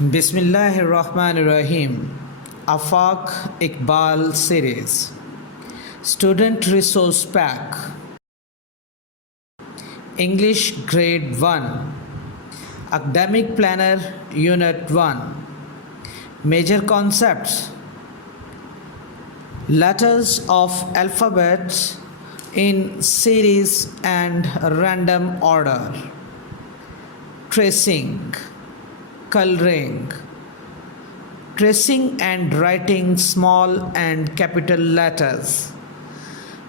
Bismillahirrahmanirrahim. AFAQ Iqbal series. Student Resource Pack. English Grade 1. Academic Planner Unit 1. Major concepts. Letters of alphabets in series and random order. Tracing. Coloring, tracing and writing small and capital letters,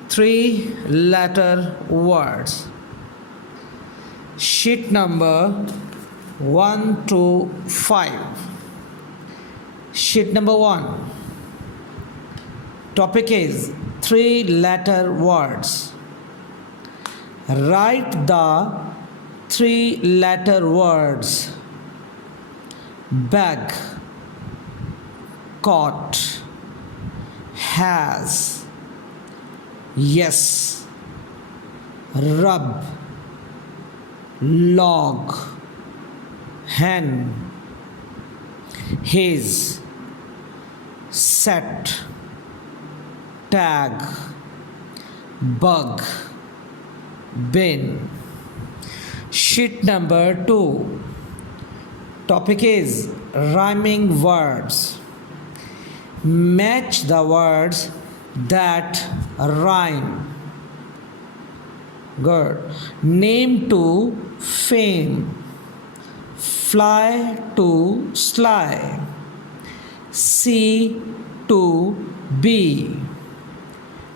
3-letter words. Sheet number 1 to 5. Sheet number 1. Topic is 3-letter words. Write the 3-letter words. Bag, caught, has, yes, rub, log, hen, his, set, tag, bug, bin. Sheet number 2. Topic is rhyming words. Match the words that rhyme. Good. Name to fame. Fly to sly. See to be.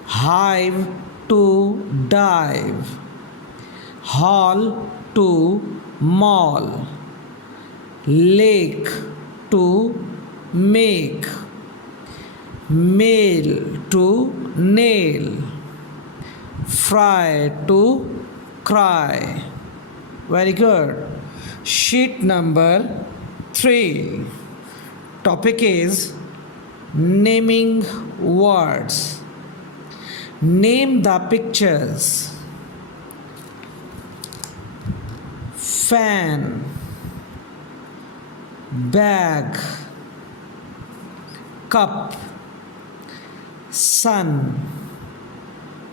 Hive to dive. Hall to mall. Lake to make, mail to nail, fry to cry. Very good. Sheet number 3. Topic is naming words. Name the pictures. Fan, bag, cup, sun,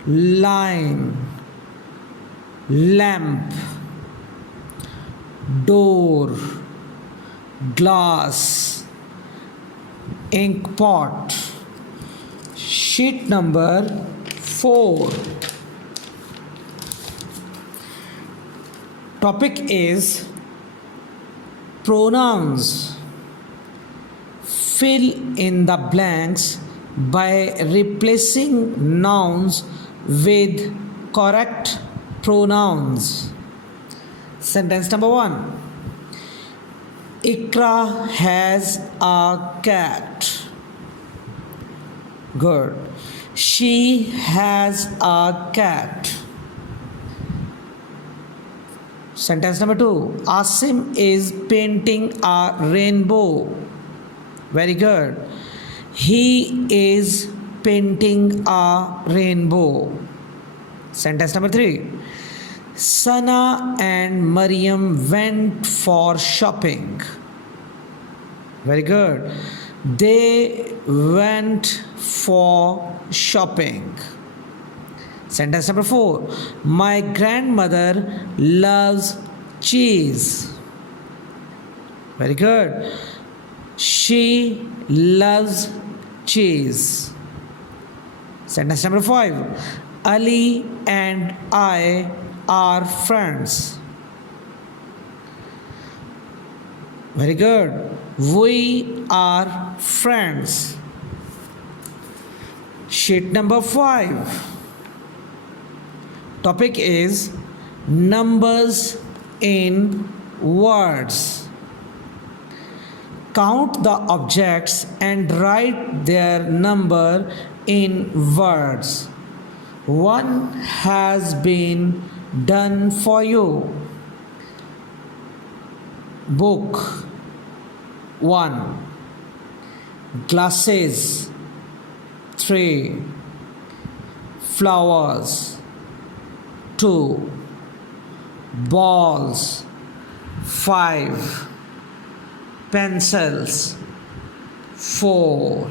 line, lamp, door, glass, ink pot. Sheet number 4. Topic is pronouns. Fill in the blanks by replacing nouns with correct pronouns. Sentence number 1. Ikra has a cat. Good. She has a cat. Sentence number 2. Asim is painting a rainbow. Very good. He is painting a rainbow. Sentence number 3. Sana and Mariam went for shopping. Very good. They went for shopping. Sentence number 4. My grandmother loves cheese. Very good. She loves cheese. Sentence number 5. Ali and I are friends. Very good. We are friends. Sheet number 5. Topic is numbers in words. Count the objects and write their number in words. 1 has been done for you. Book 1. Glasses 3. Flowers 2. Balls 5. pencils. 4